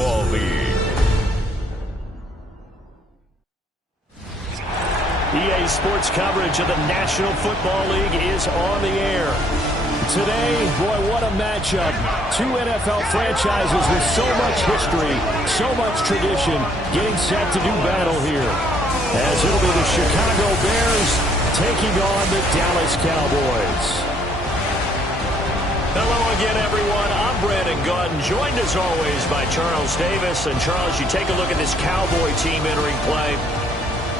Football League. EA Sports coverage of the National Football League is on the air. Today, boy, what a matchup. Two NFL franchises with so much history, so much tradition, getting set to do battle here. As it'll be the Chicago Bears taking on the Dallas Cowboys. Hello again, everyone. I'm Brandon Gautin, joined as always by Charles Davis. And Charles, you take a look at this Cowboy team entering play.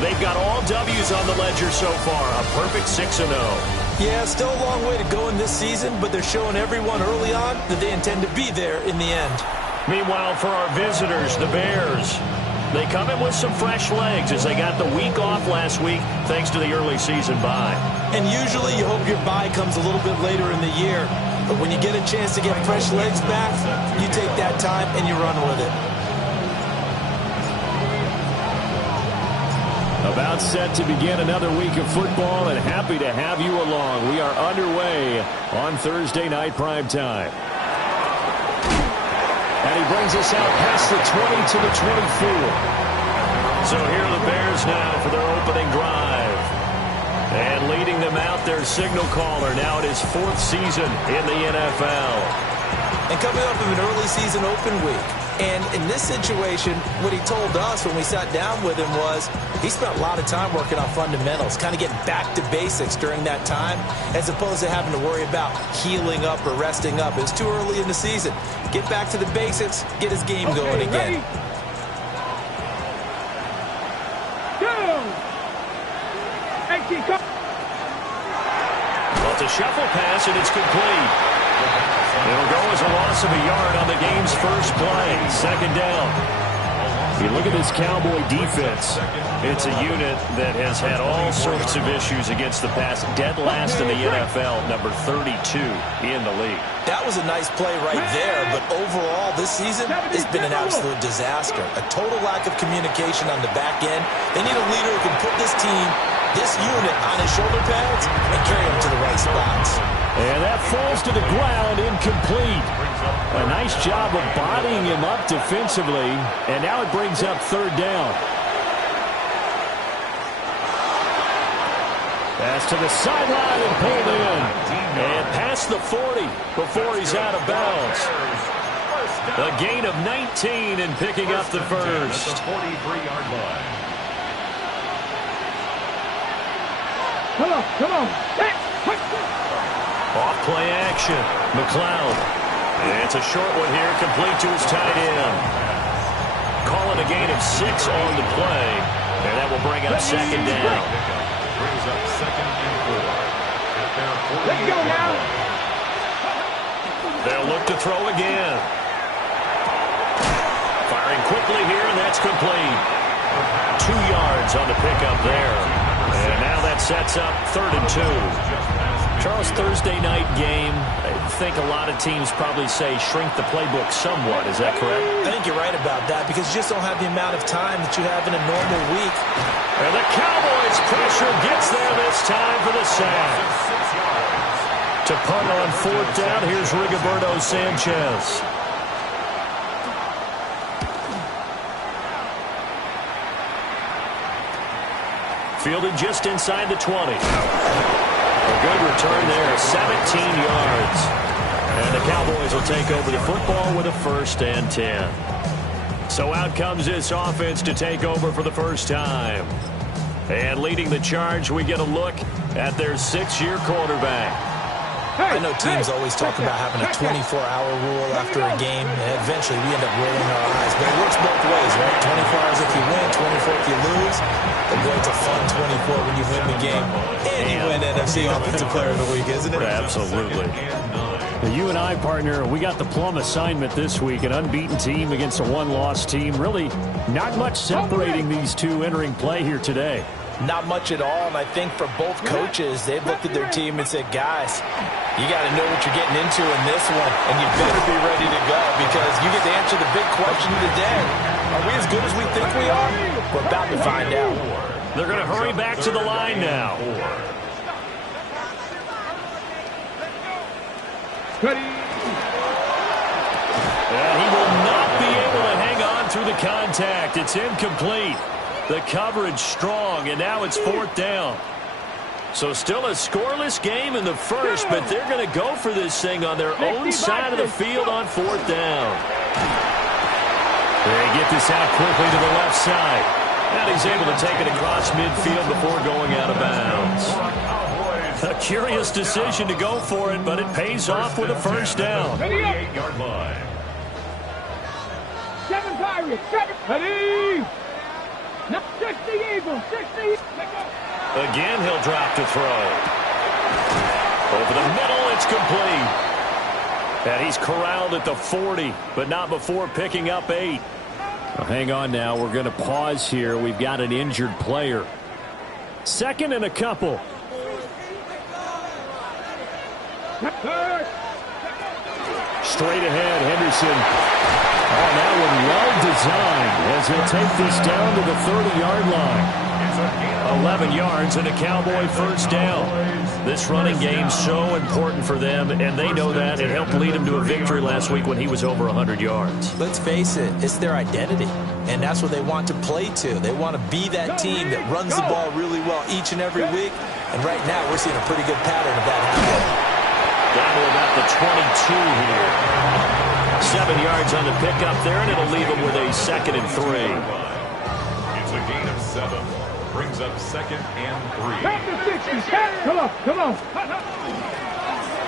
They've got all W's on the ledger so far, a perfect 6-0. Yeah, still a long way to go in this season, but they're showing everyone early on that they intend to be there in the end. Meanwhile, for our visitors, the Bears, they come in with some fresh legs as they got the week off last week thanks to the early season bye. And usually you hope your bye comes a little bit later in the year, but when you get a chance to get fresh legs back, you take that time and you run with it. About set to begin another week of football, and happy to have you along. We are underway on Thursday night primetime. And he brings us out past the 20 to the 24. So here are the Bears now for their opening drive. And leading them out, their signal caller. Now it is fourth season in the NFL. And coming up of an early season open week. And in this situation, what he told us when we sat down with him was he spent a lot of time working on fundamentals, kind of getting back to basics during that time, as opposed to having to worry about healing up or resting up. It's too early in the season. Get back to the basics, get his game going again. Well, it's a shuffle pass, and it's complete. It'll go as a loss of a yard on the game's first play. Second down. You look at this Cowboy defense. It's a unit that has had all sorts of issues against the pass. Dead last in the NFL, number 32 in the league. That was a nice play right there, but overall this season, it's been an absolute disaster. A total lack of communication on the back end. They need a leader who can put this team, this unit, on his shoulder pads and carry them to the right spots. And that falls to the ground, incomplete. A nice job of bodying him up defensively, and now it brings up third down. Pass to the sideline and pulled in. And past the 40 before he's out of bounds. A gain of 19 and picking up the first. 43-yard line. Come on. Off play action. McLeod. It's a short one here, complete to his tight end. Calling a gain of 6 on the play, and that will bring up second down. Brings up second and 4. At their 40-yard line. They'll look to throw again. Firing quickly here, and that's complete. 2 yards on the pickup there. And now that sets up third and 2. Charles, Thursday night game, I think a lot of teams probably say shrink the playbook somewhat. Is that correct? I think you're right about that because you just don't have the amount of time that you have in a normal week. And the Cowboys' pressure gets there this time for the sack. To punt on fourth down, here's Rigoberto Sanchez. Fielded just inside the 20. A good return there, 17 yards. And the Cowboys will take over the football with a first and 10. So out comes this offense to take over for the first time. And leading the charge, we get a look at their 6-year quarterback. I know teams always talk about having a 24-hour rule after a game, and eventually we end up rolling our eyes. But it works both ways, right? 24 hours if you win, 24 if you lose. And boy, it's a fun 24 when you win the game. And you win NFC Offensive Player of the Week, isn't it? Absolutely. You and I, partner, we got the plum assignment this week, an unbeaten team against a one-loss team. Really not much separating these two entering play here today. Not much at all, and I think for both coaches, they've looked at their team and said, guys, you got to know what you're getting into in this one, and you better be ready to go because you get to answer the big question of the day. Are we as good as we think we are? We're about to find out. They're going to hurry back to the line now. Ready. And he will not be able to hang through the contact. It's incomplete. The coverage strong, and now it's 4th down. So still a scoreless game in the first, but they're going to go for this thing on their own side of the field on 4th down. They get this out quickly to the left side. And he's able to take it across midfield before going out of bounds. A curious decision to go for it, but it pays off with a first down. 28-yard line. 7 Pirates, 7. Ready? 60 Eagles, 60. Again, he'll drop to throw. Over the middle, it's complete. And he's corralled at the 40, but not before picking up 8. Well, hang on now. We're going to pause here. We've got an injured player. 2nd and a couple. Straight ahead, Henderson. Oh, that one well designed as he'll take this down to the 30-yard line. 11 yards and a Cowboy first down. This running game's so important for them, and they know that. It helped lead them to a victory last week when he was over 100 yards. Let's face it, it's their identity, and that's what they want to play to. They want to be that team that runs the ball really well each and every week, and right now we're seeing a pretty good pattern of that happening. Down to about the 22 here. 7 yards on the pickup there, and it'll leave them with a 2nd and 3. It's a gain of 7. Brings up 2nd and 3. Come on, come on.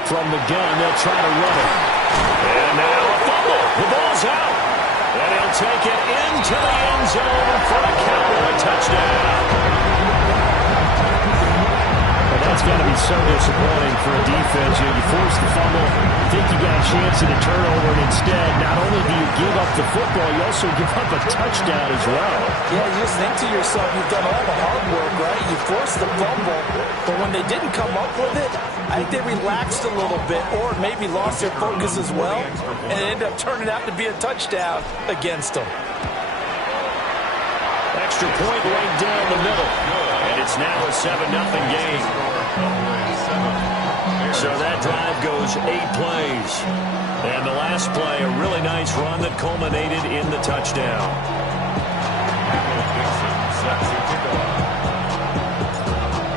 From the gun, they'll try to run it. And now a fumble. The ball's out. And he'll take it into the end zone for a Cowboy touchdown. That's got to be so disappointing for a defense. You force the fumble, think you got a chance at a turnover, and instead, not only do you give up the football, you also give up a touchdown as well. Yeah, you just think to yourself, you've done all the hard work, right? You forced the fumble, but when they didn't come up with it, I think they relaxed a little bit or maybe lost their focus as well, and it ended up turning out to be a touchdown against them. Extra point right down the middle. And it's now a 7-0 game. So that drive goes 8 plays. And the last play, a really nice run that culminated in the touchdown.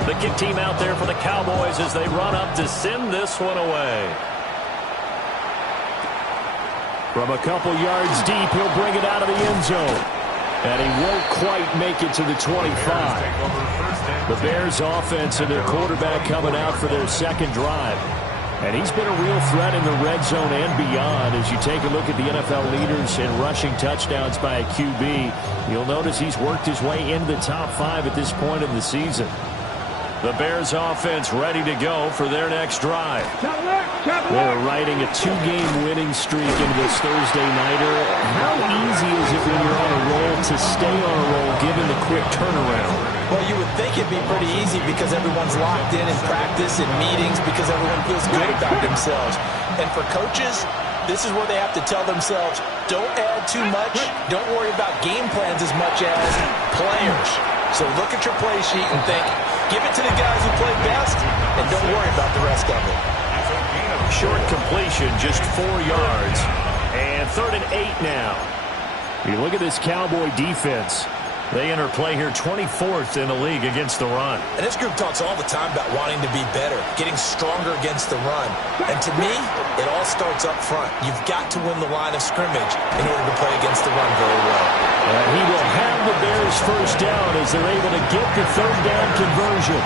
The kick team out there for the Cowboys as they run up to send this one away. From a couple yards deep, he'll bring it out of the end zone. And he won't quite make it to the 25. The Bears offense and their quarterback coming out for their 2nd drive. And he's been a real threat in the red zone and beyond. As you take a look at the NFL leaders in rushing touchdowns by a QB, you'll notice he's worked his way into the top 5 at this point in the season. The Bears offense ready to go for their next drive. They're riding a 2-game winning streak into this Thursday nighter. How easy is it when you're on a roll to stay on a roll given the quick turnaround? Well, you would think it'd be pretty easy because everyone's locked in practice and meetings because everyone feels good about themselves. And for coaches, this is where they have to tell themselves, don't add too much. Don't worry about game plans as much as players. So look at your play sheet and think, give it to the guys who play best, and don't worry about the rest of it. Short completion, just 4 yards. And 3rd and 8 now. You look at this Cowboy defense. They enter play here 24th in the league against the run. And this group talks all the time about wanting to be better, getting stronger against the run. And to me, it all starts up front. You've got to win the line of scrimmage in order to play against the run very well. And he will have the Bears first down as they're able to get the 3rd down conversion.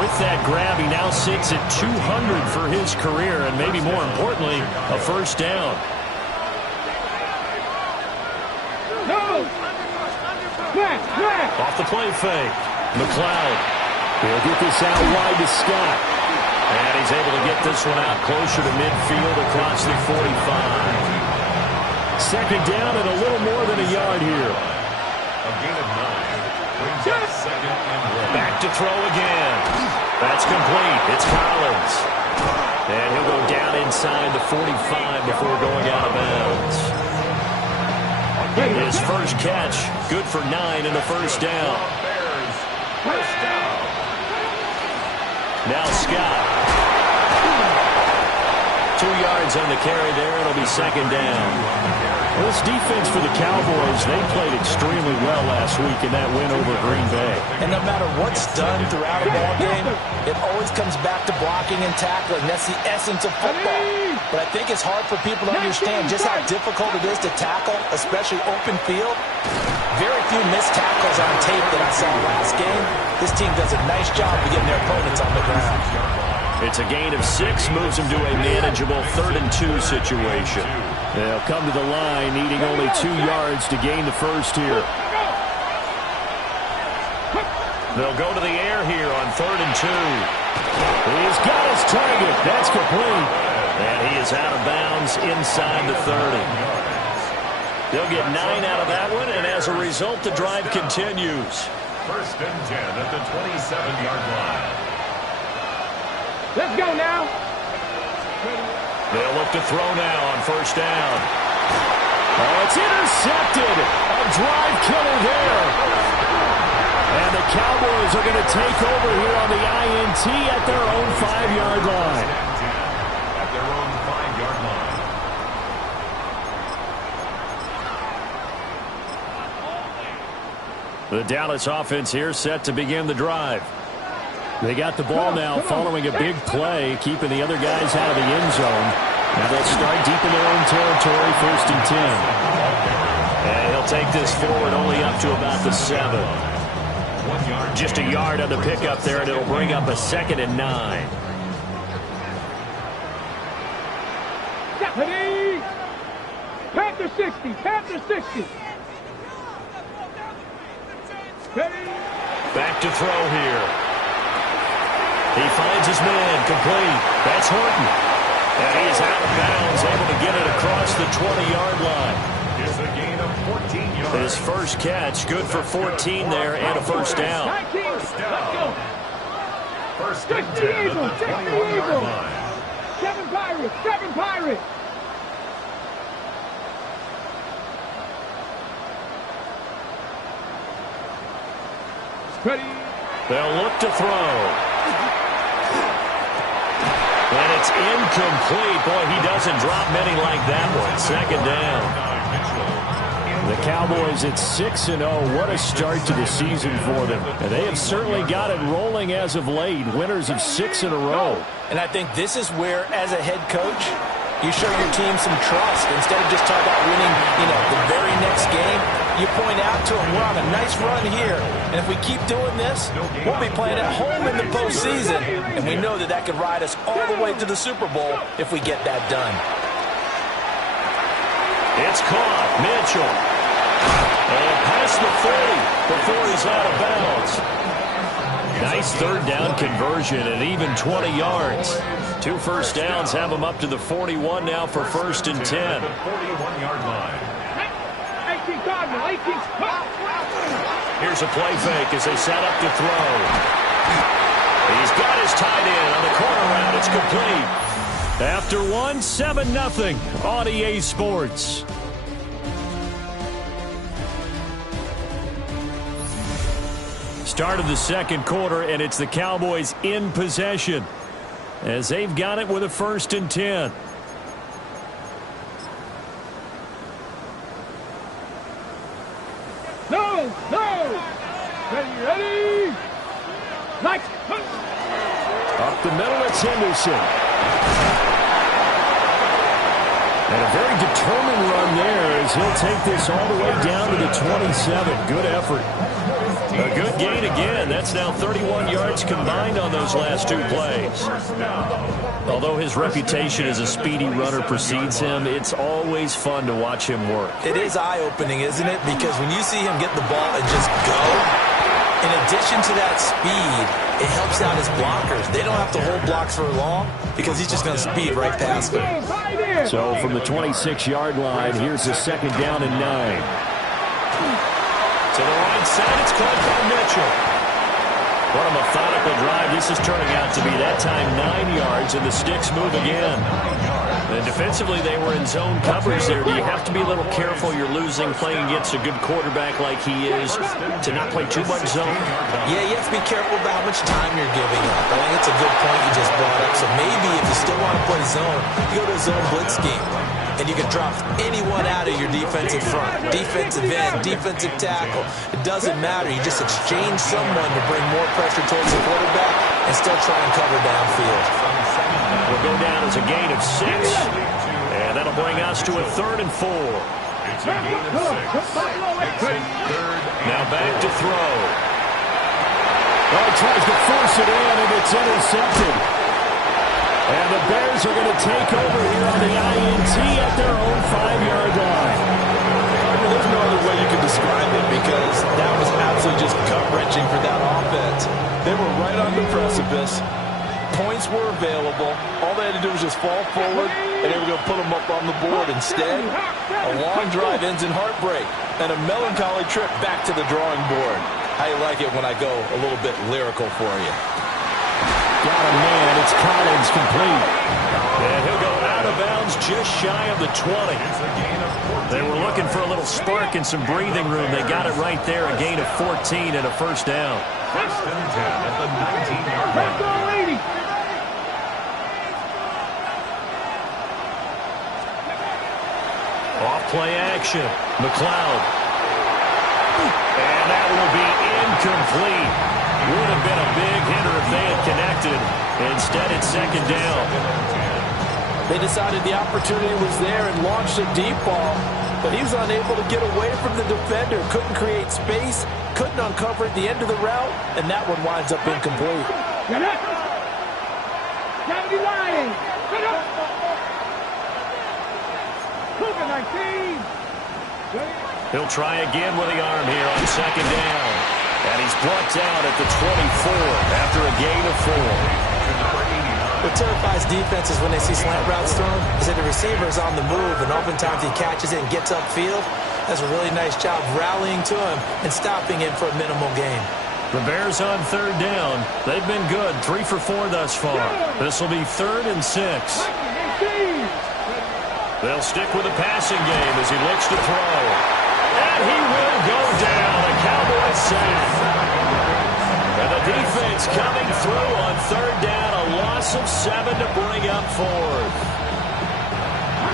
With that grab, he now sits at 200 for his career, and maybe more importantly, a first down. Off the play fake. McLeod. He'll get this out wide to Scott. And he's able to get this one out closer to midfield across the 45. 2nd down and a little more than a yard here. A gain of 9. Brings up 2nd and 1. Back to throw again. That's complete. It's Collins. And he'll go down inside the 45 before going out of bounds. His first catch, good for 9 and a first down. Now Scott. 2 yards on the carry there. It'll be 2nd down. Well, this defense for the Cowboys, they played extremely well last week in that win over Green Bay. And no matter what's done throughout a ball game, it always comes back to blocking and tackling. That's the essence of football. But I think it's hard for people to understand just how difficult it is to tackle, especially open field. Very few missed tackles on tape that I saw last game. This team does a nice job of getting their opponents on the ground. It's a gain of 6, moves them to a manageable 3rd and 2 situation. They'll come to the line, needing only 2 yards to gain the first here. They'll go to the air here on 3rd and 2. He's got his target. That's complete. And he is out of bounds inside the 30. They'll get 9 out of that one, and as a result, the drive continues. 1st and 10 at the 27-yard line. Let's go now. They'll look to throw now on 1st down. Oh, it's intercepted. A drive killer there. And the Cowboys are going to take over here on the INT at their own 5-yard line. At their own 5-yard line. The Dallas offense here set to begin the drive. They got the ball now following a big play, keeping the other guys out of the end zone. Now they'll start deep in their own territory, 1st and 10. And he'll take this forward only up to about the 7. Just a yard on the pickup there, and it'll bring up a 2nd and 9. Ready? Panther 60. Panther 60. Ready? Back to throw here. He finds his man, complete. That's Horton. And he is out of bounds, able to get it across the 20-yard line. It's a gain of 14 yards. His first catch, good for 14 there, and a 1st down. 19. Let's go. 1st and 10 at the 21-yard line. 7 Pirates. 7 Pirates. Ready? They'll look to throw. And it's incomplete. Boy, he doesn't drop many like that one. 2nd down. The Cowboys at 6-0. What a start to the season for them. And they have certainly got it rolling as of late. Winners of 6 in a row. And I think this is where, as a head coach, you show your team some trust. Instead of just talking about winning, the very next game, you point out to them, we're on a nice run here. And if we keep doing this, we'll be playing at home in the postseason. And we know that could ride us all the way to the Super Bowl if we get that done. It's caught. Mitchell. And past the 40 before he's out of bounds. Nice 3rd down conversion and even 20 yards. 2 1st downs have him up to the 41 now for 1st and 10. 41-yard line. 18 Cardinal. 18. Here's a play fake as they set up to throw. He's got his tight end on the corner route. It's complete. After 1, 7-0 on EA Sports. Start of the 2nd quarter, and it's the Cowboys in possession as they've got it with a 1st and 10. No. Ready? Lights. Up the middle, it's Henderson. And a very determined run there as he'll take this all the way down to the 27. Good effort. A good gain again. That's now 31 yards combined on those last 2 plays. Although his reputation as a speedy runner precedes him, it's always fun to watch him work. It is eye-opening, isn't it? Because when you see him get the ball and just go, in addition to that speed, it helps out his blockers. They don't have to hold blocks for long because he's just going to speed right past them. So from the 26-yard line, here's a 2nd down and 9. To the right side, it's caught by Mitchell. What a methodical drive this is turning out to be. That time 9 yards, and the sticks move again. And defensively, they were in zone coverage there. Do you have to be a little careful? You're losing playing against a good quarterback like he is to not play too much zone? Yeah, you have to be careful about how much time you're giving up. I think it's a good point you just brought up. So maybe if you still want to play zone, you go to a zone blitz scheme. and you can drop anyone out of your defensive front. Defensive end, defensive tackle. It doesn't matter. You just exchange someone to bring more pressure towards the quarterback and still try and cover downfield. Will go down as a gain of 6, and that'll bring us to a 3rd and 4. It's a gain of 6. It's a 3rd Now and back 4. to throw. Oh, he tries to force it in, and it's intercepted. And the Bears are going to take over here on the INT at their own 5-yard line. There's no other way you could describe it because that was absolutely just gut-wrenching for that offense. They were right on the precipice. Points were available. All they had to do was just fall forward, and they were going to put them up on the board. Instead, a long drive ends in heartbreak and a melancholy trip back to the drawing board. I like it when I go a little bit lyrical for you. Got a man. It's Collins, complete. And he'll go out of bounds just shy of the 20. It's a gain of 14. They were looking for a little spark and some breathing room. They got it right there, a gain of 14 and a first down. 1st and 10 at the 19-yard Let's line. go, lady. Off play action. McLeod. And that will be incomplete. Would have been a big hitter if they had connected. Instead, it's 2nd down. They decided the opportunity was there and launched a deep ball, but he was unable to get away from the defender. Couldn't create space, couldn't uncover at the end of the route, and that one winds up incomplete. Get up. 70 Lions. Get up. Cougar 19. He'll try again with the arm here on 2nd down. And he's brought down at the 24 after a gain of 4. What terrifies defenses when they see slant routes thrown is that the receiver is on the move, and oftentimes he catches it and gets upfield. Does a really nice job rallying to him and stopping him for a minimal gain. The Bears on 3rd down. They've been good, 3 for 4 thus far. This will be 3rd and 6. They'll stick with the passing game as he looks to throw. And he will go down. A Cowboy sack. And the defense coming through on 3rd down. A loss of 7 to bring up 4th.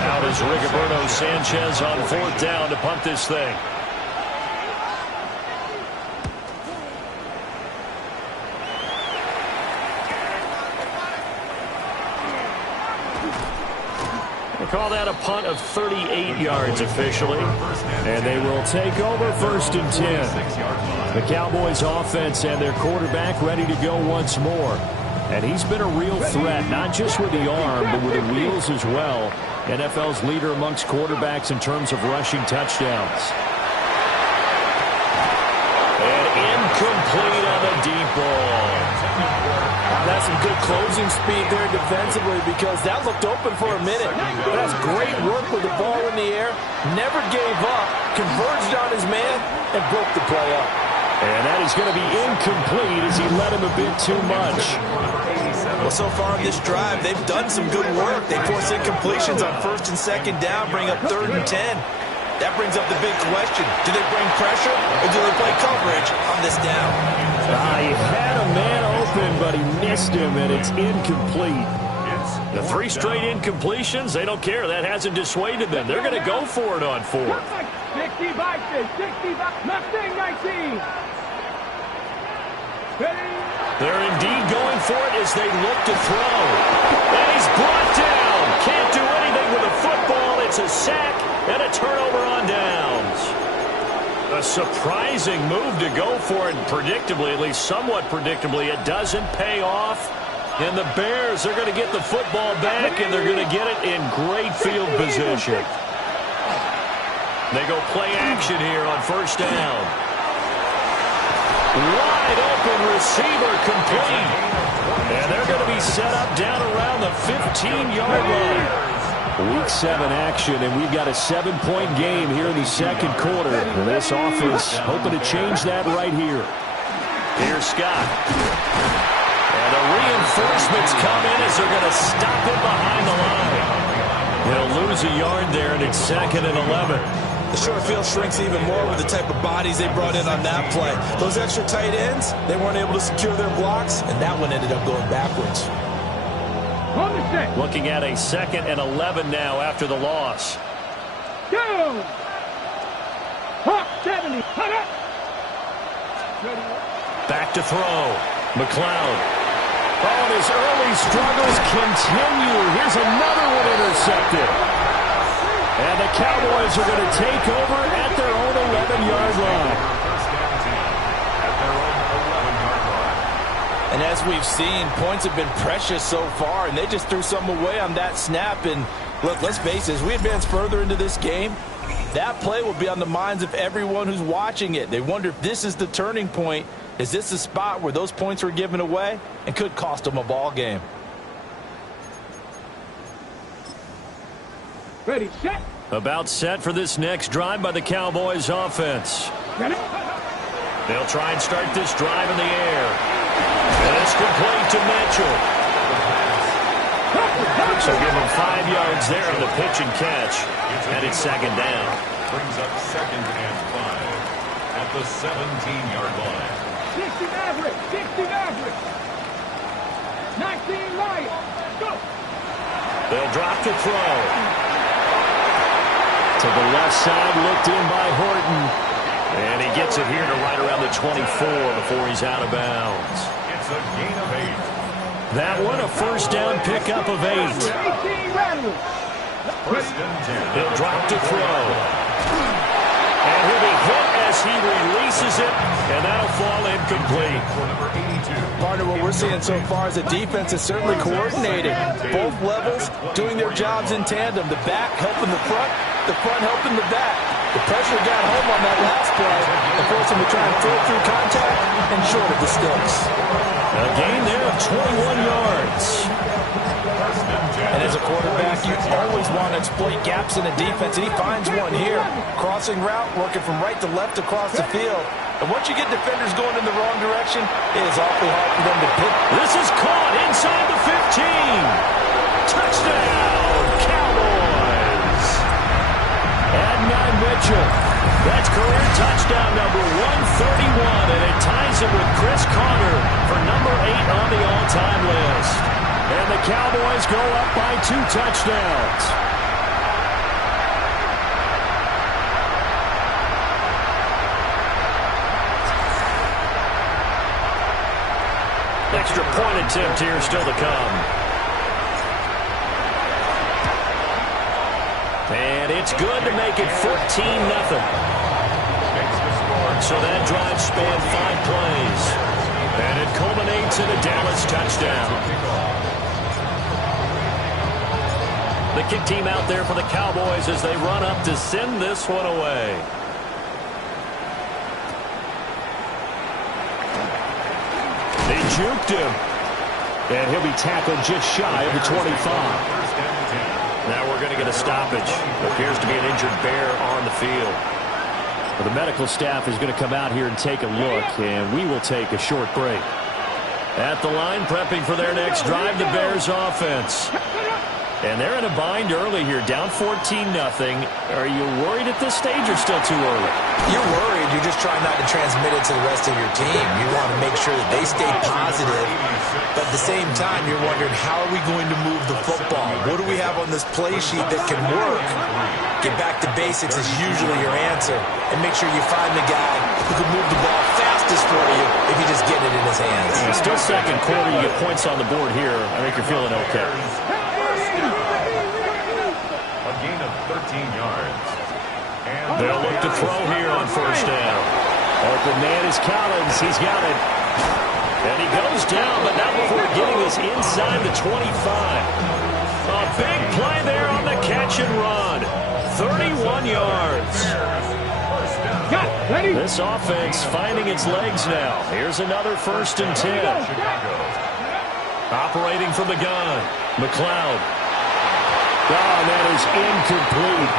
Out is Rigoberto Sanchez on 4th down to punt this thing. They call that a punt of 38 yards officially. And they will take over 1st and 10. The Cowboys offense and their quarterback ready to go once more. And he's been a real threat, not just with the arm, but with the wheels as well. NFL's leader amongst quarterbacks in terms of rushing touchdowns. And incomplete on the deep ball. That's some good closing speed there defensively because that looked open for a minute. That's great work with the ball in the air. Never gave up, converged on his man, and broke the play up. And that is going to be incomplete as he let him a bit too much. Well, so far on this drive, they've done some good work. They force incompletions on 1st and 2nd down, bring up 3rd and 10. That brings up the big question. Do they bring pressure or do they play coverage on this down? He had a man open, but he missed him, and it's incomplete. The 3 straight incompletions, they don't care. That hasn't dissuaded them. They're going to go for it on 4th. 60 Vikings, 60 Mustang 19. They're indeed going for it as they look to throw. And he's brought down. Can't do anything with a football. It's a sack and a turnover on downs. A surprising move to go for it, and predictably, at least somewhat predictably, it doesn't pay off. And the Bears are going to get the football back, and they're going to get it in great field position. They go play action here on 1st down. Wide open receiver complete. And they're going to be set up down around the 15-yard line. Week 7 action, and we've got a 7-point game here in the 2nd quarter. And this offense hoping to change that right here. Here's Scott. And the reinforcements come in as they're going to stop him behind the line. They'll lose a yard there, and it's 2nd and 11. The short field shrinks even more with the type of bodies they brought in on that play. Those extra tight ends, they weren't able to secure their blocks, and that one ended up going backwards. On the Looking at a 2nd and 11 now after the loss. Go! Hawk 70. Cut up. Back to throw. McLeod. Oh, and his early struggles continue. Here's another one intercepted. And the Cowboys are going to take over at their own 11-yard line. And as we've seen, points have been precious so far, and they just threw some away on that snap. And look, let's face it, as we advance further into this game, that play will be on the minds of everyone who's watching it. They wonder if this is the turning point. Is this the spot where those points were given away and could cost them a ball game? Ready, set. About set for this next drive by the Cowboys offense. They'll try and start this drive in the air. And it's complete to Mitchell. So give him 5 yards there on the pitch and catch. And it's 2nd down. Brings up 2nd and 5 at the 17-yard line. 60 average. 60 average. 19 Lions. Go. They'll drop to throw. To the left side, looked in by Horton. And he gets it here to right around the 24 before he's out of bounds. It's a gain of 8. That one, a 1st down pickup of 8. 18 Rattlers. 1st and 10. He'll drop to throw. And he'll be hit as he releases it, and that'll fall incomplete. For number 82. Partner, what we're seeing so far is the defense is certainly coordinated. Both levels doing their jobs in tandem. The back helping the front helping the back. The pressure got home on that last play and forced him to try and throw through contact and short of the sticks. A gain there of 21 yards. And as a quarterback, you always want to exploit gaps in the defense, and he finds one here. Crossing route, working from right to left across the field. And once you get defenders going in the wrong direction, it is awfully hard for them to pick. This is caught inside the 15. Touchdown, Cowboys. Adnan Mitchell. That's career touchdown number 131, and it ties him with Chris Carter for number 8 on the all-time list. And the Cowboys go up by 2 touchdowns. Extra point attempt here still to come. And it's good to make it 14-0. So that drive spanned 5 plays. And it culminates in a Dallas touchdown. The kick team out there for the Cowboys as they run up to send this one away. They juked him. And he'll be tackled just shy of the 25. Now we're going to get a stoppage. Appears to be an injured bear on the field. Well, the medical staff is going to come out here and take a look, and we will take a short break. At the line, prepping for their next drive, the Bears offense. And they're in a bind early here, down 14-0. Are you worried at this stage or still too early? You're worried. You're just trying not to transmit it to the rest of your team. You want to make sure that they stay positive. But at the same time, you're wondering, how are we going to move the football? What do we have on this play sheet that can work? Get back to basics is usually your answer. And make sure you find the guy who can move the ball fastest for you if you just get it in his hands. Yeah, still 2nd quarter. You get points on the board here. I think you're feeling okay. A gain of 13 yards. And they'll look to throw here on 1st down. Open man is Collins. He's got it. And he goes down, but not before getting this inside the 25. A big play there on the catch and run. 31 yards. This offense finding its legs now. Here's another 1st and 10. Operating from the gun. McLeod. Oh, that is incomplete.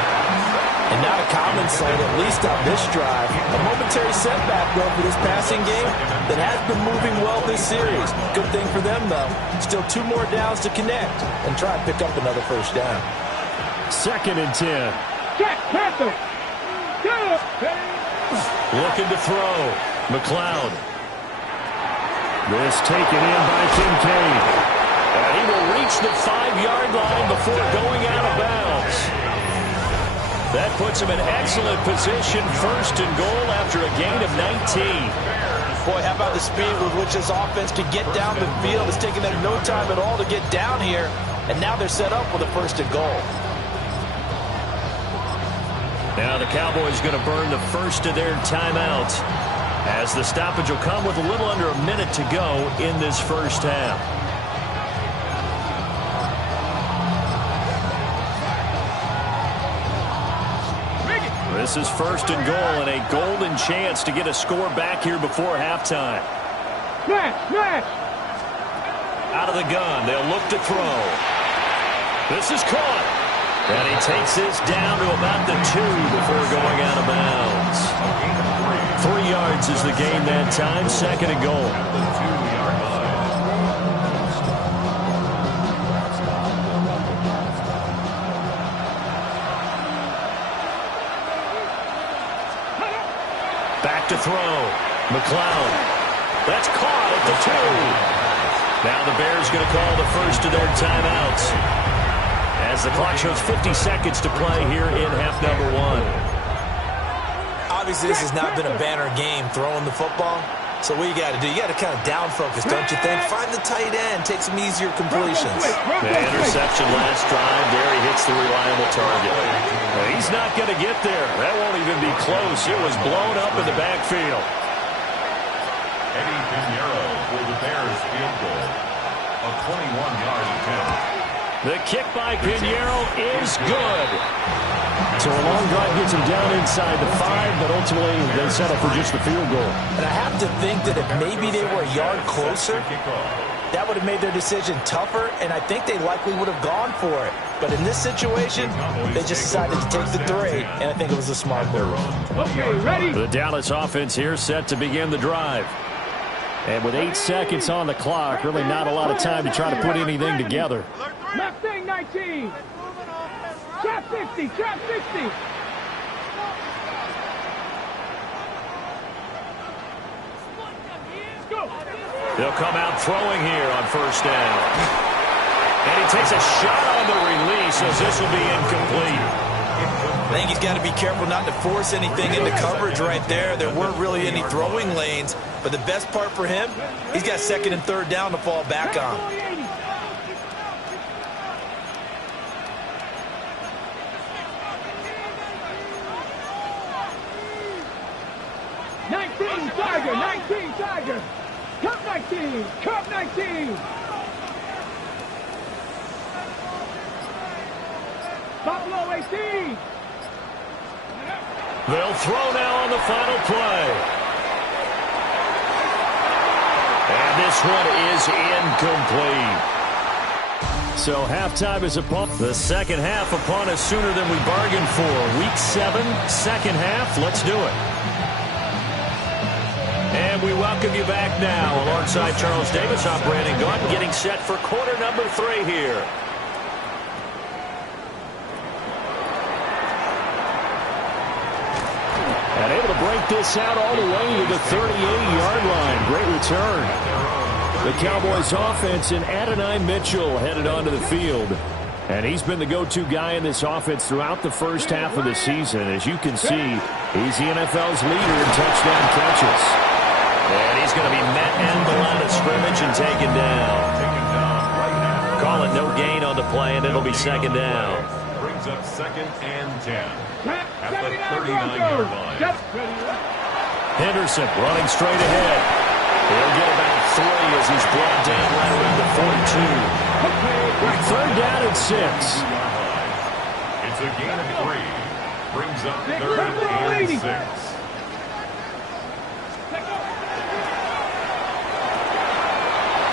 And not a common sight, at least on this drive. A momentary setback, though, for this passing game that has been moving well this series. Good thing for them, though. Still 2 more downs to connect and try and pick up another 1st down. 2nd and 10. Jack Panther. Looking to throw. McLeod. This taken in by Kincaid. And he will reach the 5-yard line before going out of bounds. That puts him in excellent position, first and goal after a gain of 19. Boy, how about the speed with which this offense can get down the field? It's taken them no time at all to get down here, and now they're set up with a first and goal. Now the Cowboys going to burn the first of their timeouts, as the stoppage will come with a little under a minute to go in this first half. This is first and goal and a golden chance to get a score back here before halftime. Smash! Out of the gun, they'll look to throw. This is caught. And he takes this down to about the 2 before going out of bounds. 3 yards is the gain that time, second and goal. Back to throw. McLeod. That's caught at the 2. Now the Bears going to call the first of their timeouts, as the clock shows 50 seconds to play here in half number 1. Obviously, this has not been a banner game throwing the football. So what you got to do, you got to kind of down focus, don't you think? Find the tight end, take some easier completions. The interception last drive, there he hits the reliable target. Well, he's not going to get there. That won't even be close. It was blown up in the backfield. Eddie Pinheiro for the Bears field goal. A 21-yard attempt. The kick by Pinheiro is good. So a long drive gets him down inside the 5, but ultimately they settle for just the field goal. And I have to think that if maybe they were a yard closer, that would have made their decision tougher, and I think they likely would have gone for it. But in this situation, they just decided to take the 3, and I think it was a smart move. Okay, ready? The Dallas offense here set to begin the drive. And with 8 seconds on the clock, really not a lot of time to try to put anything together. Left thing, 19. Trap 50, trap 50. Go. They'll come out throwing here on first down. And he takes a shot on the release, as this will be incomplete. I think he's got to be careful not to force anything into coverage right there. There weren't really any throwing lanes, but the best part for him, he's got second and third down to fall back on. Tiger. Cup 19. Cup 19. Buffalo 18. They'll throw now on the final play. And this one is incomplete. So halftime is upon the second half upon us sooner than we bargained for. Week 7, second half. Let's do it. And we welcome you back now alongside Charles Davis. I'm Brandon Gordon, getting set for quarter number 3 here. And able to break this out all the way to the 38-yard line. Great return. The Cowboys offense and Adonai Mitchell headed onto the field. And he's been the go-to guy in this offense throughout the first half of the season. As you can see, he's the NFL's leader in touchdown catches. And he's going to be met at the line of scrimmage and taken down. Call it no gain on the play, and it'll be second down. Brings up second and 10 at the 39-yard line. Henderson running straight ahead. He'll get about 3 as he's brought down right around the 42. Third down and 6. It's a gain of 3. Brings up third and 6.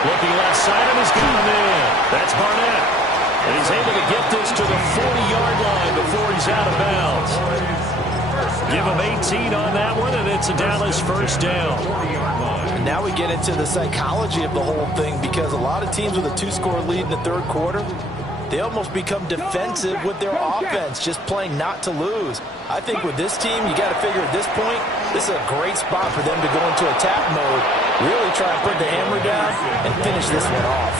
Looking left side, and he's got him in. That's Barnett. And he's able to get this to the 40-yard line before he's out of bounds. Give him 18 on that one, and it's a Dallas first down. And now we get into the psychology of the whole thing, because a lot of teams with a 2-score lead in the third quarter, they almost become defensive with their offense, just playing not to lose. I think with this team, you got to figure at this point, this is a great spot for them to go into attack mode, really try and put the hammer down and finish this one off.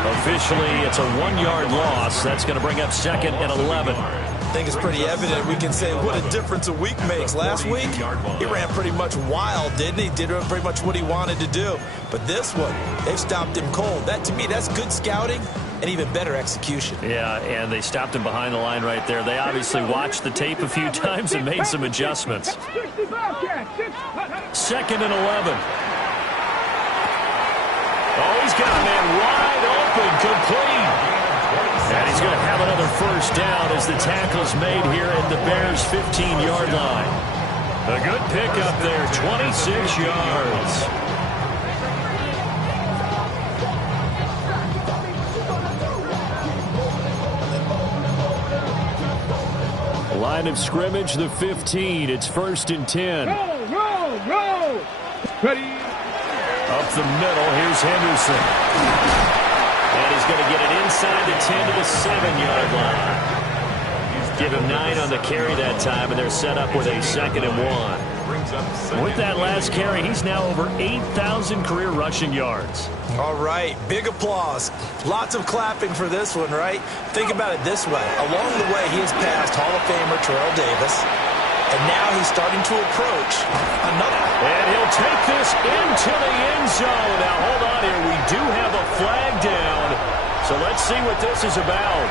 Officially, it's a 1-yard loss. That's going to bring up 2nd and 11. I think it's pretty evident. We can say what a difference a week makes. Last week, he ran pretty much wild, didn't he? Did pretty much what he wanted to do. But this one, they've stopped him cold. That, to me, that's good scouting and even better execution. Yeah, and they stopped him behind the line right there. They obviously watched the tape a few times and made some adjustments. 2nd and 11. Oh, he's got a man wide open, complete. And he's going to have another first down as the tackle's made here at the Bears' 15-yard line. A good pickup there, 26 yards. Line of scrimmage, the 15. It's 1st and 10. Roll. Ready. Up the middle, here's Henderson. And he's going to get it inside the 10 to the 7-yard line. Give him 9 on the carry that time, and they're set up with a 2nd and 1. With that last carry, he's now over 8,000 career rushing yards. All right, big applause. Lots of clapping for this one, right? Think about it this way. Along the way, he has passed Hall of Famer Terrell Davis, and now he's starting to approach another. And he'll take this into the end zone. Now, hold on here. We do have a flag down, so let's see what this is about.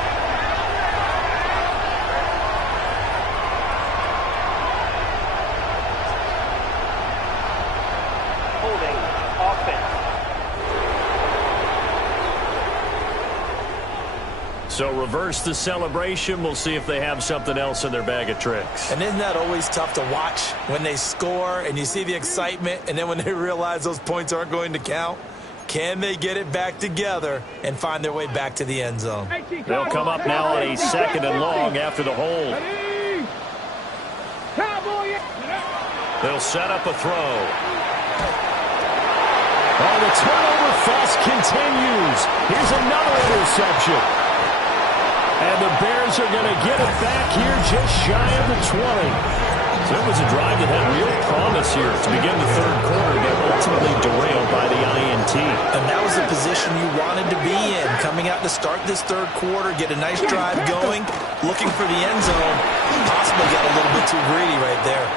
So reverse the celebration. We'll see if they have something else in their bag of tricks. And isn't that always tough to watch when they score and you see the excitement, and then when they realize those points aren't going to count? Can they get it back together and find their way back to the end zone? They'll come up now on a 2nd and long after the hold. They'll set up a throw. Oh, the turnover fuss continues. Here's another interception. And the Bears are going to get it back here just shy of the 20. So it was a drive that had real promise here to begin the 3rd quarter, but ultimately derailed by the INT. And that was the position you wanted to be in, coming out to start this 3rd quarter, get a nice drive going, looking for the end zone. Possibly got a little bit too greedy right there.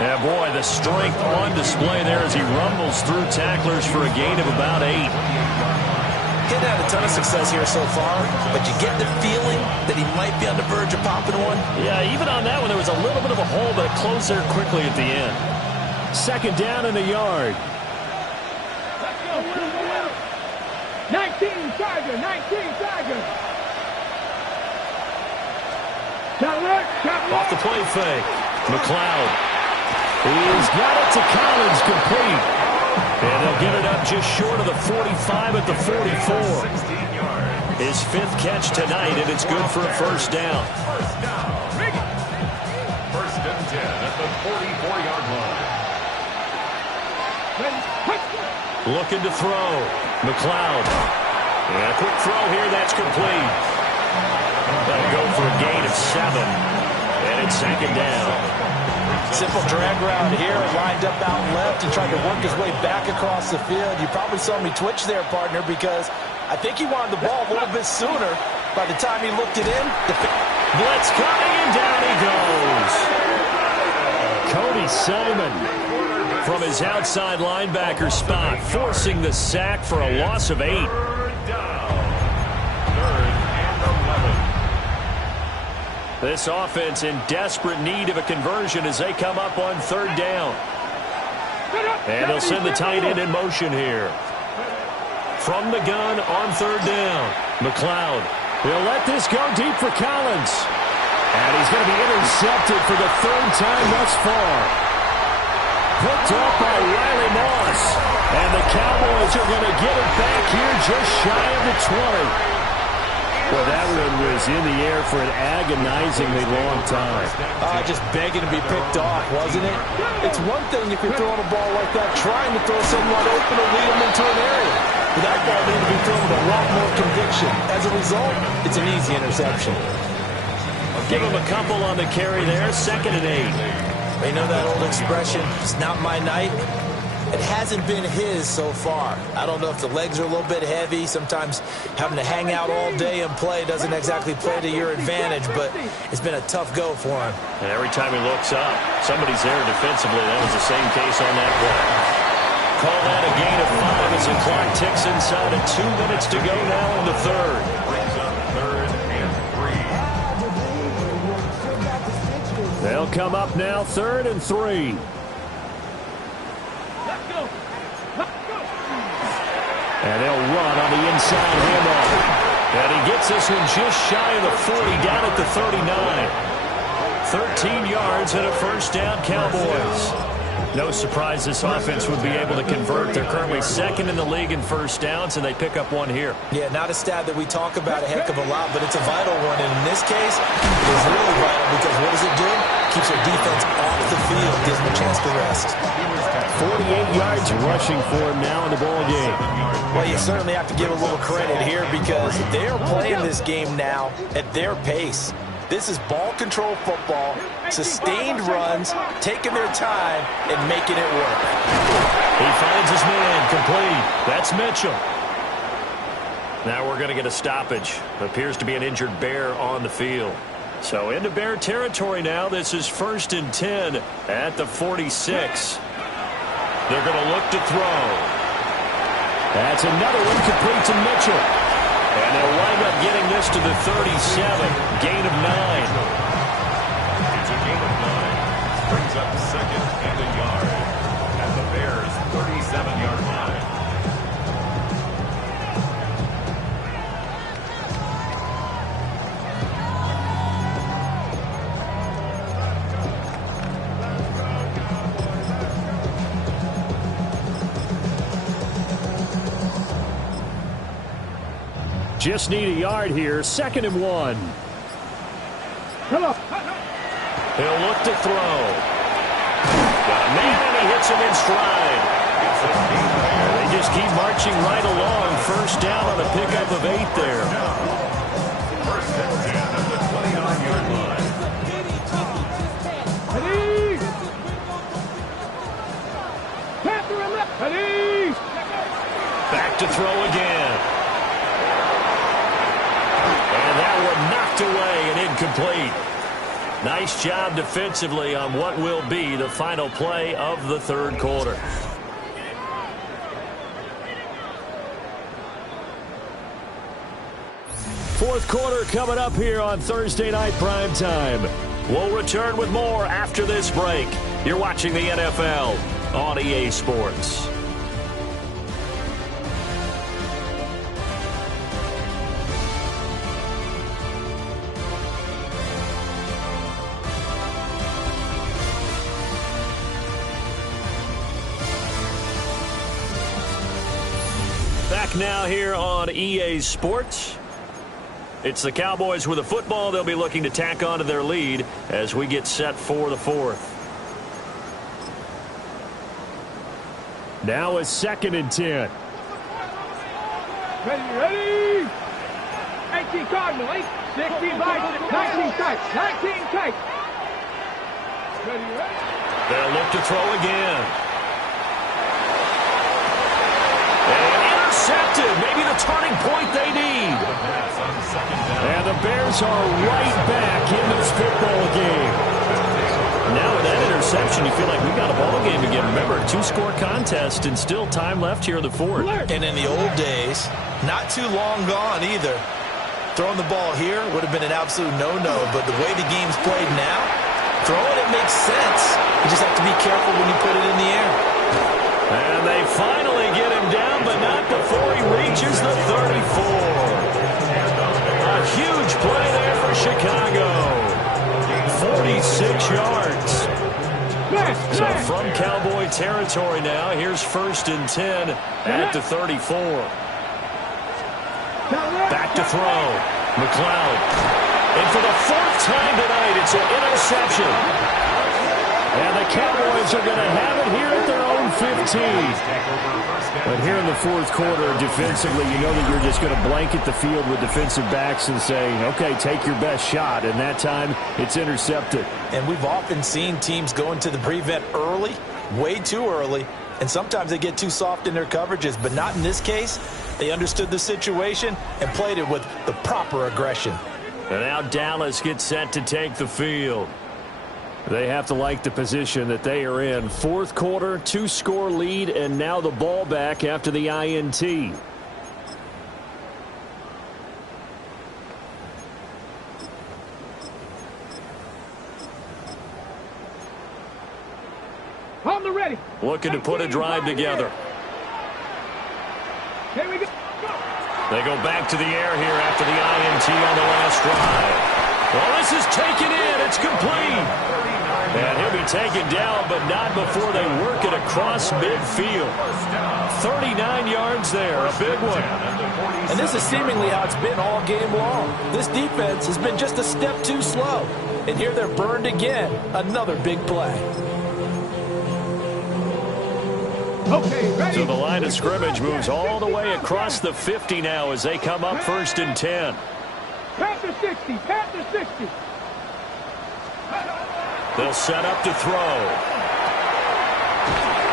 Yeah, boy, the strength on display there as he rumbles through tacklers for a gain of about 8. He's had a ton of success here so far, but you get the feeling that he might be on the verge of popping one. Yeah, even on that one, there was a little bit of a hole, but it closed there quickly at the end. 2nd down and a yard. 19 Tiger. Off the play fake. McLeod. He's got it to Collins, complete. And they'll get it up just short of the 45 at the 44. His 5th catch tonight, and it's good for a first down. 1st and 10 at the 44-yard line. Looking to throw. McLeod. And a quick throw here, that's complete. That'll go for a gain of 7. And it's 2nd down. Simple drag route here, lined up out left and tried to work his way back across the field. You probably saw me twitch there, partner, because I think he wanted the ball a little bit sooner. By the time he looked it in, the blitz coming, and down he goes. Cody Simon from his outside linebacker spot, forcing the sack for a loss of 8. 3rd down. 3rd and 11. This offense in desperate need of a conversion as they come up on 3rd down. And they'll send the tight end in motion here. From the gun on 3rd down. McLeod. He'll let this go deep for Collins. And he's going to be intercepted for the 3rd time thus far. Picked off by Riley Moss. And the Cowboys are going to get it back here just shy of the 20. Well, that one was in the air for an agonizingly long time. Just begging to be picked off, wasn't it? It's one thing if you're throwing a ball like that, trying to throw someone open or lead them into an area. But that ball needed to be thrown with a lot more conviction. As a result, it's an easy interception. Give him a couple on the carry there, 2nd and 8. You know that old expression, it's not my night? It hasn't been his so far. I don't know if the legs are a little bit heavy. Sometimes having to hang out all day and play doesn't exactly play to your advantage, but it's been a tough go for him. And every time he looks up, somebody's there defensively. That was the same case on that play. Call that a gain of 5 as the clock ticks inside of 2 minutes to go now in the third. Brings up 3rd and 3. They'll come up now 3rd and 3. And they'll run on the inside handoff. And he gets this one just shy of the 40, down at the 39. 13 yards and a first down, Cowboys. No surprise this offense would be able to convert. They're currently 2nd in the league in first downs, and they pick up one here. Yeah, not a stat that we talk about a heck of a lot, but it's a vital one. And in this case, it's really vital because what does it do? Keeps their defense off the field, gives them a chance to rest. 48 yards rushing for him now in the ball game. Well, you certainly have to give a little credit here because they are playing this game now at their pace. This is ball control football, sustained runs, taking their time, and making it work. He finds his man, complete. That's Mitchell. Now we're going to get a stoppage. Appears to be an injured Bear on the field. So into Bear territory now. This is 1st and 10 at the 46. They're going to look to throw. That's another one complete to Mitchell. And they'll wind up getting this to the 37. Gain of 9. It's a gain of 9. Brings up 2nd and a yard at the Bears' 37-yard line. Just need a yard here. 2nd and 1. He'll look to throw. Got a man, and he hits him in stride. They just keep marching right along. First down on a pickup of 8 there. 1st and 10 at the 29-yard line. Back to throw again. And that one knocked away and incomplete. Nice job defensively on what will be the final play of the 3rd quarter. Fourth quarter coming up here on Thursday Night Primetime. We'll return with more after this break. You're watching the NFL on EA Sports. Back now here on EA Sports. It's the Cowboys with the football. They'll be looking to tack on to their lead as we get set for the 4th. Now it's 2nd and 10. Ready? 18 Cardinal, 16 Bison, 19 tight, 19 tight. Ready? They'll look to throw again. And intercepted. Maybe the turning point they need. And the Bears are right back in this football game. Now with that interception, you feel like we got a ball game again. Remember, 2-score contest and still time left here in the 4th. And in the old days, not too long gone either. Throwing the ball here would have been an absolute no-no, but the way the game's played now, throwing it makes sense. You just have to be careful when you put it in the air. And they finally get him down, but not before he reaches the 34. A huge play there for Chicago. 46 yards. So from Cowboy territory now, here's 1st and 10 at the 34. Back to throw. McLeod. And for the 4th time tonight, it's an interception. And the Cowboys are going to have it here at their own 15. But here in the 4th quarter, defensively, you know that you're just going to blanket the field with defensive backs and say, okay, take your best shot. And that time, it's intercepted. And we've often seen teams go into the prevent early, way too early, and sometimes they get too soft in their coverages, but not in this case. They understood the situation and played it with the proper aggression. And now Dallas gets set to take the field. They have to like the position that they are in. Fourth quarter, 2-score lead, and now the ball back after the INT. On the ready. Looking to put a drive together. Here we go. They go back to the air here after the INT on the last drive. Well, this is taken in. It's complete. And he'll be taken down, but not before they work it across midfield. 39 yards there, a big one. And this is seemingly how it's been all game long. This defense has been just a step too slow. And here they're burned again. Another big play. Okay, ready. So the line of scrimmage moves all the way across the 50 now as they come up 1st and 10. Panther 60. Panther 60. They'll set up to throw.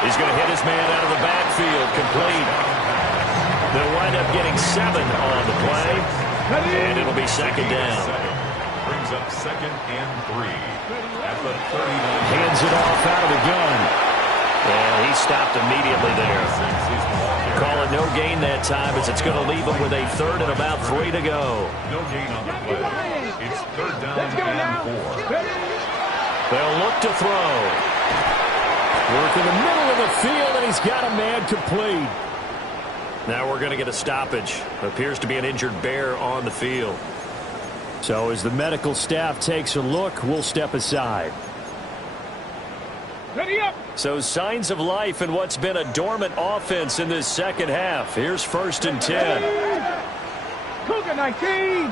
He's going to hit his man out of the backfield, complete. They'll wind up getting 7 on the play, and it'll be 2nd down. Brings up 2nd and 3 at the 39. Hands it off out of the gun. And he stopped immediately there. Call it no gain that time as it's going to leave him with a 3rd and about 3 to go. No gain on the play. It's 3rd down Let's go now. and 4. Ready. They'll look to throw. Work in the middle of the field, and he's got a man complete. Now we're going to get a stoppage. Appears to be an injured bear on the field. So as the medical staff takes a look, we'll step aside. Ready up. So signs of life in what's been a dormant offense in this second half. Here's 1st and 10. Cougar 19.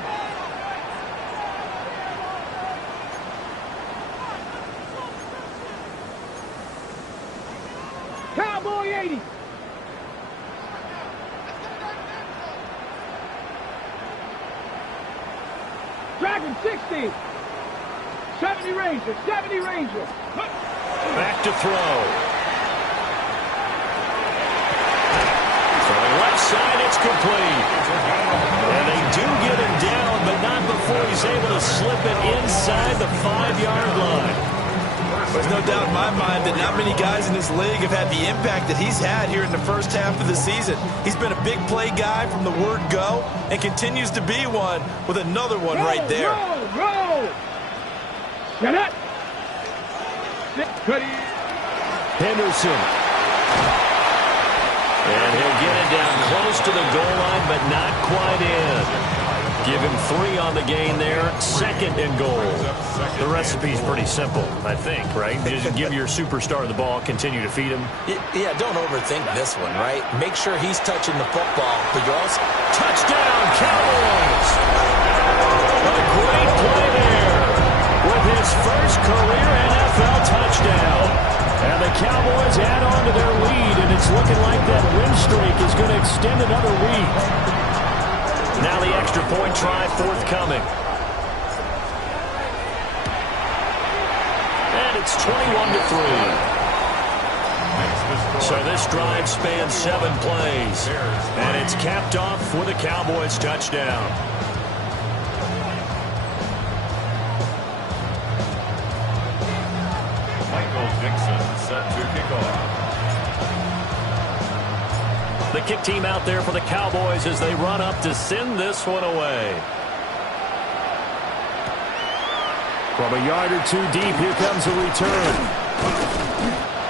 Cowboy 80. Dragon 60. 70 Ranger. 70 Ranger. Back to throw. Throwing left side, it's complete. And they do get him down, but not before he's able to slip it inside the 5-yard line. There's no doubt in my mind that not many guys in this league have had the impact that he's had here in the first half of the season. He's been a big play guy from the word go and continues to be one with another one right there. Roll. Get it. Ready. Henderson. And he'll get it down close to the goal line, but not quite in. Give him 3 on the gain there. 2nd and goal. The recipe's pretty simple, I think, right? Just give your superstar the ball, continue to feed him. Yeah, don't overthink this one, right? Make sure he's touching the football, but you also... Touchdown, Cowboys! A great play there with his first career NFL touchdown. And the Cowboys add on to their lead, and it's looking like that win streak is going to extend another week. Now the extra point try forthcoming. And it's 21-3. So this drive spans 7 plays. And it's capped off with a Cowboys touchdown. Michael Dixon set to kick off. The kick team out there for the Cowboys as they run up to send this one away. From a yard or 2 deep, here comes a return.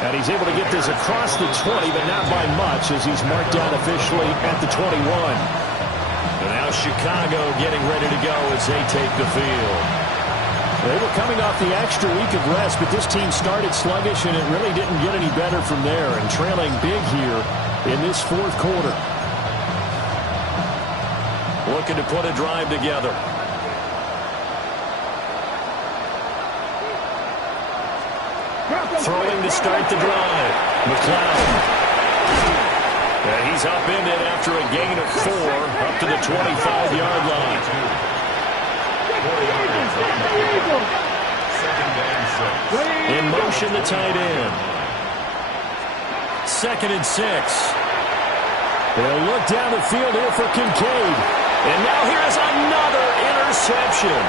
And he's able to get this across the 20, but not by much as he's marked down officially at the 21. And now Chicago getting ready to go as they take the field. They were coming off the extra week of rest, but this team started sluggish, and it really didn't get any better from there. And trailing big here in this fourth quarter. Looking to put a drive together. Throwing to start the drive. McLeod. And he's upended after a gain of 4 up to the 25-yard line. In motion, the tight end. 2nd and 6. They'll look down the field here for Kincaid. And now here's another interception.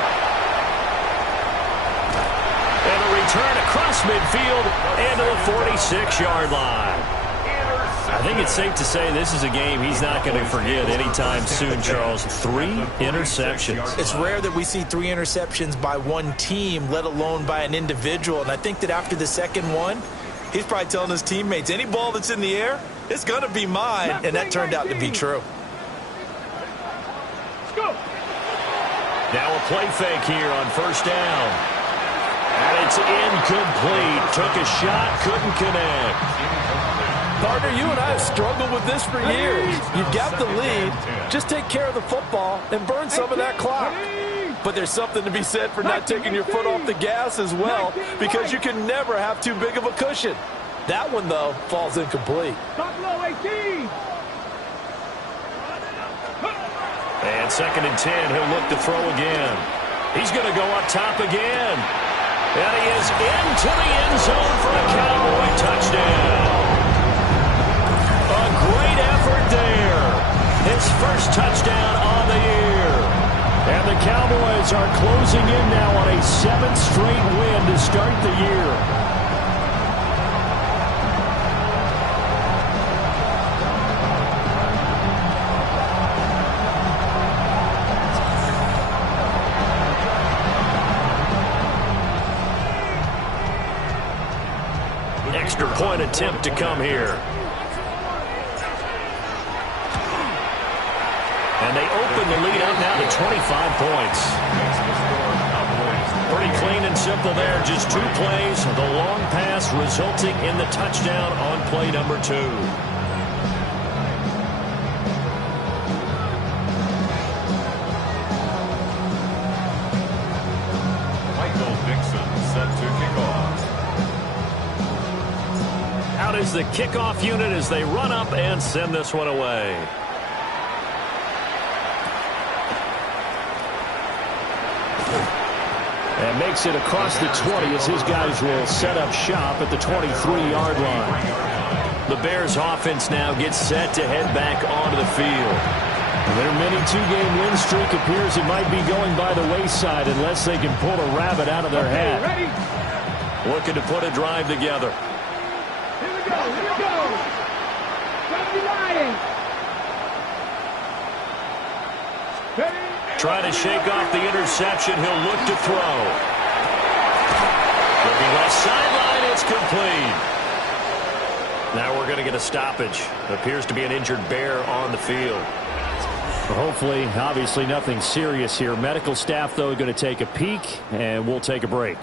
And a return across midfield into the 46-yard line. I think it's safe to say this is a game he's not going to forget anytime soon, Charles. 3 interceptions. It's rare that we see 3 interceptions by one team, let alone by an individual. And I think that after the second one, he's probably telling his teammates, any ball that's in the air, it's going to be mine. And that turned out to be true. Now a play fake here on 1st down. And it's incomplete. Took a shot, couldn't connect. Partner, you and I have struggled with this for years. You've got the lead. Just take care of the football and burn some of that clock. But there's something to be said for not taking your foot off the gas as well, because you can never have too big of a cushion. That one, though, falls incomplete. And 2nd and 10, he'll look to throw again. He's going to go up top again. And he is into the end zone for a Cowboy touchdown. A great effort there. His first touchdown on the year. And the Cowboys are closing in now on a 7th straight win to start the year. Extra point attempt to come here. And they open the lead up now to 25 points. Pretty clean and simple there. Just 2 plays. The long pass resulting in the touchdown on play number 2. Michael Dixon set to kick off. Out is the kickoff unit as they run up and send this one away. And makes it across the 20 as his guys will set up shop at the 23-yard line. The Bears offense now gets set to head back onto the field. Their mini 2-game win streak appears it might be going by the wayside unless they can pull a rabbit out of their hat. Looking to put a drive together. Here we go. Trying to shake off the interception. He'll look to throw. Looking left sideline. It's complete. Now we're going to get a stoppage. Appears to be an injured Bear on the field. Hopefully, obviously nothing serious here. Medical staff, though, going to take a peek, and we'll take a break.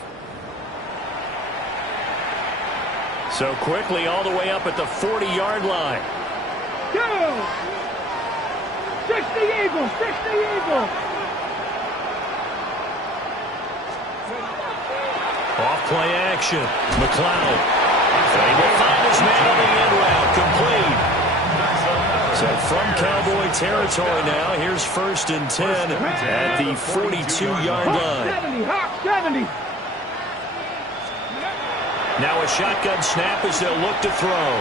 So quickly all the way up at the 40-yard line. Go! 60 Eagles! 60 Eagles! Off-play action. McLeod. They will find his man on the end route. Complete. So from Cowboy territory now, here's 1st and 10 at the 42-yard line. 70, Hawk 70. Now a shotgun snap as they'll look to throw.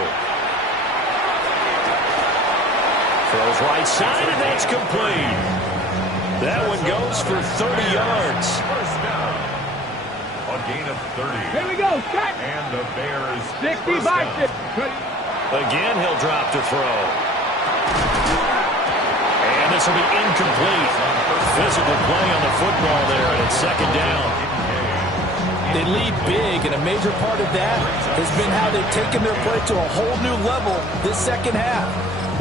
Throws right side, and that's complete. That one goes for 30 yards. First down. A gain of 30. Here we go. Cut. And the Bears 60 first by down. 50. Again, he'll drop to throw. And this will be incomplete. Physical play on the football there, and it's 2nd down. They lead big, and a major part of that has been how they've taken their play to a whole new level this second half.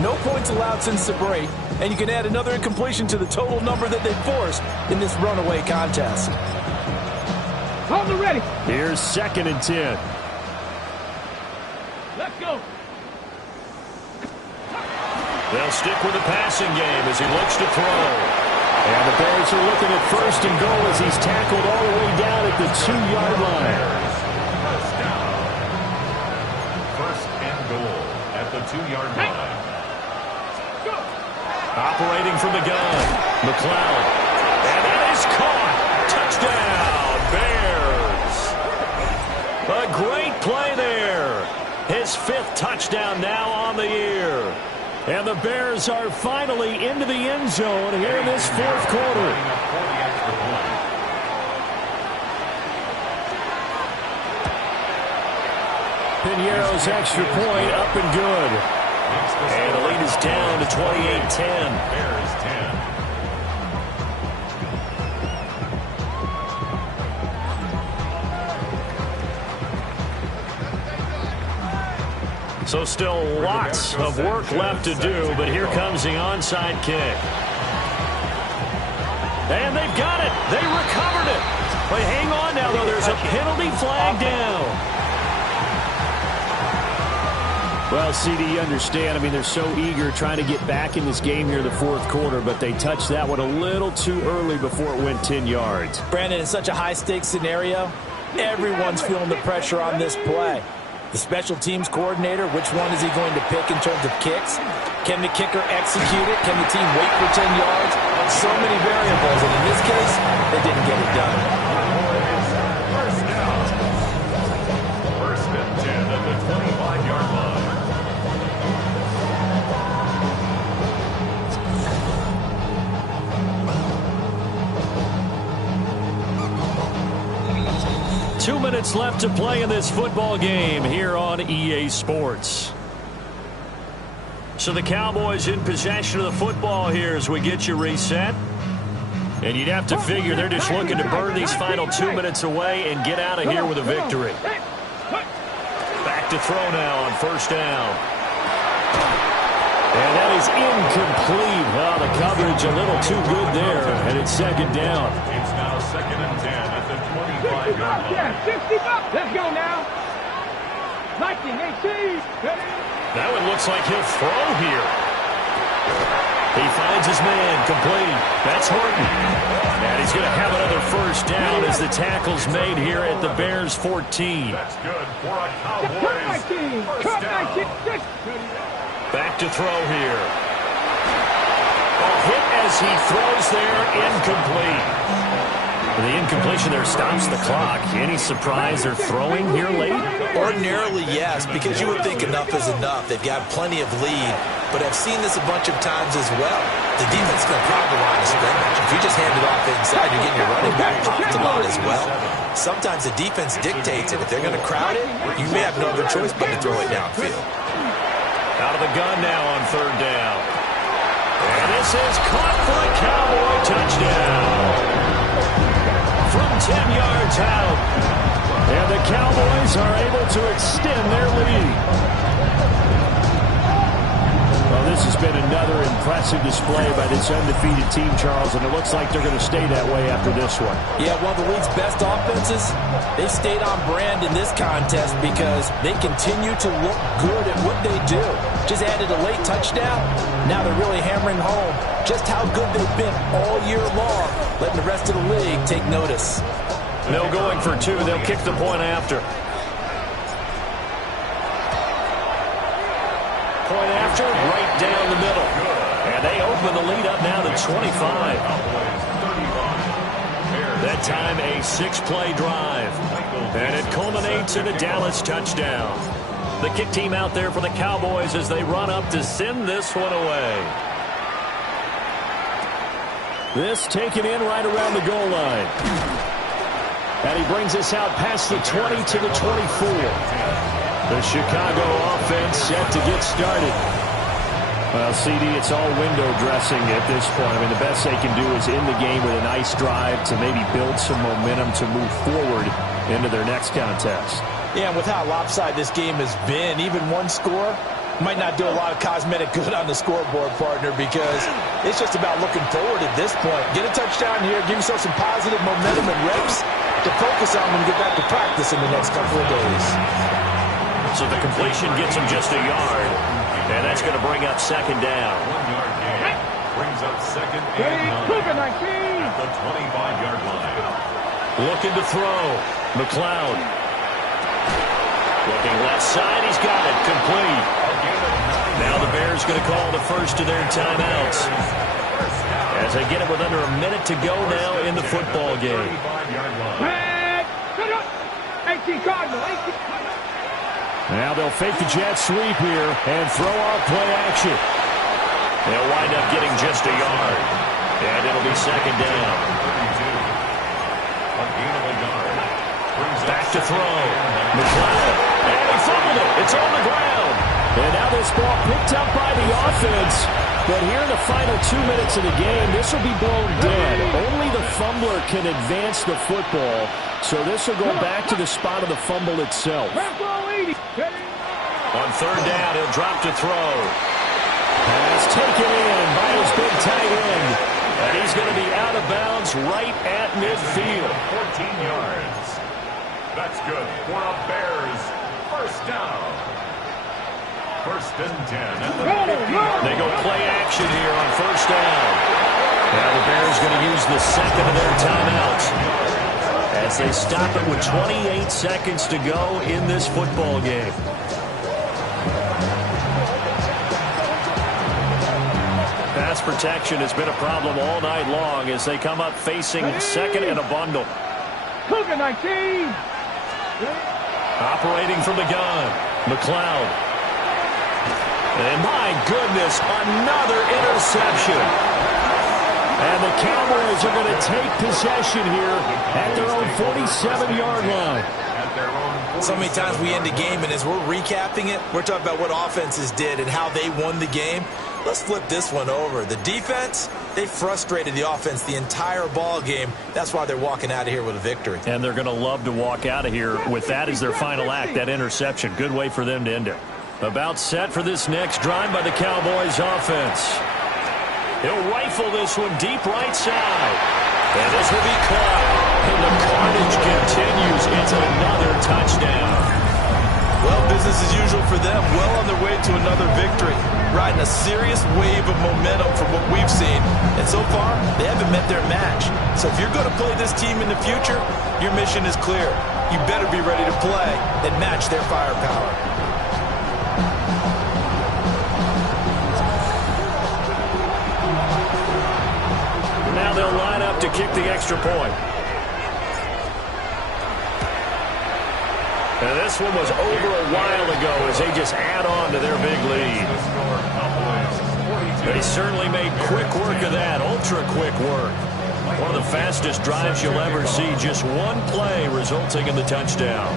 No points allowed since the break, and you can add another incompletion to the total number that they forced in this runaway contest. Hold it ready. Here's 2nd and 10. Let's go. They'll stick with the passing game as he looks to throw. And the Bears are looking at 1st and goal as he's tackled all the way down at the 2-yard line. First down. 1st and goal at the 2-yard line. Operating from the gun, McLeod. And that is caught. Touchdown, Bears. A great play there. His his 5th touchdown now on the year. And the Bears are finally into the end zone here in this 4th quarter. Piñeiro's extra point up and good. And the lead is down to 28-10. Bears 10. So still lots of work left to do, but here comes the onside kick. And they've got it. They recovered it. But hang on now, though. There's a penalty flag down. Well, CD, you understand. I mean, they're so eager trying to get back in this game here in the 4th quarter, but they touched that one a little too early before it went 10 yards. Brandon, in such a high-stakes scenario, everyone's feeling the pressure on this play. The special teams coordinator, which one is he going to pick in terms of kicks? Can the kicker execute it? Can the team wait for 10 yards? So many variables, and in this case, they didn't get it done. First down. First and 10 at the 25-yard line. 2 minutes left to play in this football game here on EA Sports. So the Cowboys in possession of the football here as we get you reset. And you'd have to figure they're just looking to burn these final 2 minutes away and get out of here with a victory. Back to throw now on first down. And that is incomplete. Well, the coverage a little too good there, and it's second down. It's now 2nd and 10 at the 25-yard line. Yeah, 60 bucks. Let's go now. 19, 18. That one looks like he'll throw here. He finds his man, complete. That's Horton. And he's going to have another first down as the tackle's made here at the Bears 14. That's good for a Cowboys first down. Back to throw here. A hit as he throws there, incomplete. The incompletion there stops the clock. Any surprise they're throwing here late? Ordinarily, yes, because you would think enough is enough. They've got plenty of lead, but I've seen this a bunch of times as well. The defense is going to crowd the line of scrimmage. If you just hand it off inside, you're getting your running back popped a lot as well. Sometimes the defense dictates it. If they're going to crowd it, you may have no other choice but to throw it downfield. Out of the gun now on third down. And this is caught for a Cowboy touchdown. From 10 yards out. And the Cowboys are able to extend their lead. Well, this has been another impressive display by this undefeated team, Charles, and it looks like they're going to stay that way after this one. Yeah, one of the league's best offenses. They stayed on brand in this contest because they continue to look good at what they do. Just added a late touchdown. Now they're really hammering home just how good they've been all year long, letting the rest of the league take notice. No going for two. They'll kick the point after. Point after, right down the middle. And they open the lead up now to 25. That time a 6-play drive. And it culminates in a Dallas touchdown. The kick team out there for the Cowboys as they run up to send this one away. This taken in right around the goal line. And he brings us out past the 20 to the 24. The Chicago offense set to get started. Well, CD, it's all window dressing at this point. I mean, the best they can do is end the game with a nice drive to maybe build some momentum to move forward into their next contest. Yeah, and with how lopsided this game has been, even one score might not do a lot of cosmetic good on the scoreboard, partner, because it's just about looking forward at this point. Get a touchdown here, give yourself some positive momentum and reps to focus on when you get back to practice in the next couple of days. So the completion gets him just a yard, and that's going to bring up second down. 1 yard gain brings up second and 9 at the 25-yard line. Looking to throw. McLeod. Looking left side. He's got it. Complete. Now the Bears going to call the first of their timeouts as they get it with under a minute to go now in the football game. 35-yard line. 18 Cardinal, 18. Now they'll fake the jet sweep here and throw off play action. They'll wind up getting just a yard. And it'll be second down. Back to throw. McLeod. And he fumbled it. It's on the ground. And now this ball picked up by the offense. But here in the final 2 minutes of the game, this will be blown dead. Only the fumbler can advance the football. So this will go back to the spot of the fumble itself. On third down, he'll drop to throw. Pass taken in by his big tight end. And he's going to be out of bounds right at midfield. 14 yards. That's good for a Bears first down. First and 10. They go play action here on first down. Now the Bears going to use the second of their timeouts as they stop it with 28 seconds to go in this football game. Pass protection has been a problem all night long as they come up facing second and a bundle. Cougar 19. Operating from the gun, McLeod. And my goodness, another interception. And the Cowboys are going to take possession here at their own 47-yard line. So many times we end a game, and as we're recapping it, we're talking about what offenses did and how they won the game. Let's flip this one over. The defense, they frustrated the offense the entire ball game. That's why they're walking out of here with a victory. And they're going to love to walk out of here with that as their final act, that interception. Good way for them to end it. About set for this next drive by the Cowboys offense. He'll rifle this one deep right side. And this will be caught. And the carnage continues. It's another touchdown. Well, business as usual for them. Well on their way to another victory. Riding a serious wave of momentum from what we've seen. And so far, they haven't met their match. So if you're going to play this team in the future, your mission is clear. You better be ready to play and match their firepower. Now they'll line up to kick the extra point. And this one was over a while ago as they just add on to their big lead. They certainly made quick work of that, ultra-quick work. One of the fastest drives you'll ever see, just one play resulting in the touchdown.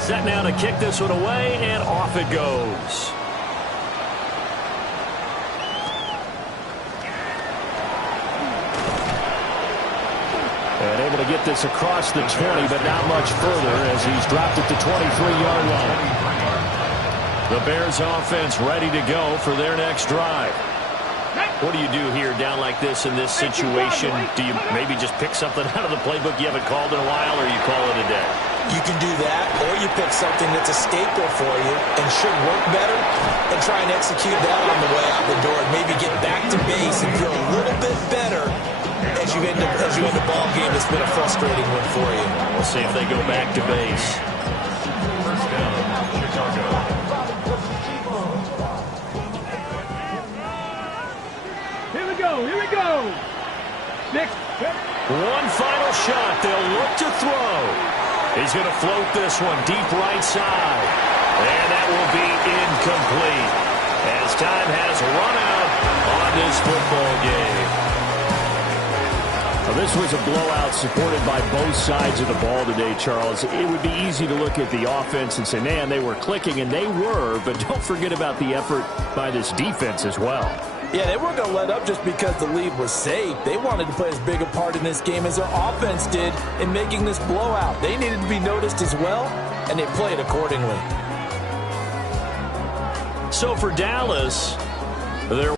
Set now to kick this one away, and off it goes. And able to get this across the 20, but not much further as he's dropped at the 23-yard line. The Bears offense ready to go for their next drive. What do you do here down like this in this situation? Do you maybe just pick something out of the playbook you haven't called in a while, or you call it a day? You can do that, or you pick something that's a staple for you and should work better and try and execute that on the way out the door and maybe get back to base and feel a little bit better as you end a ball game that's been a frustrating one for you. We'll see if they go back to base. First down, Chicago. Here we go. Here we go. 6. One final shot. They'll look to throw. He's going to float this one deep right side. And that will be incomplete as time has run out on this football game. Well, this was a blowout supported by both sides of the ball today, Charles. It would be easy to look at the offense and say, man, they were clicking, and they were, but don't forget about the effort by this defense as well. Yeah, they weren't going to let up just because the lead was safe. They wanted to play as big a part in this game as their offense did in making this blowout. They needed to be noticed as well, and they played accordingly. So for Dallas, they're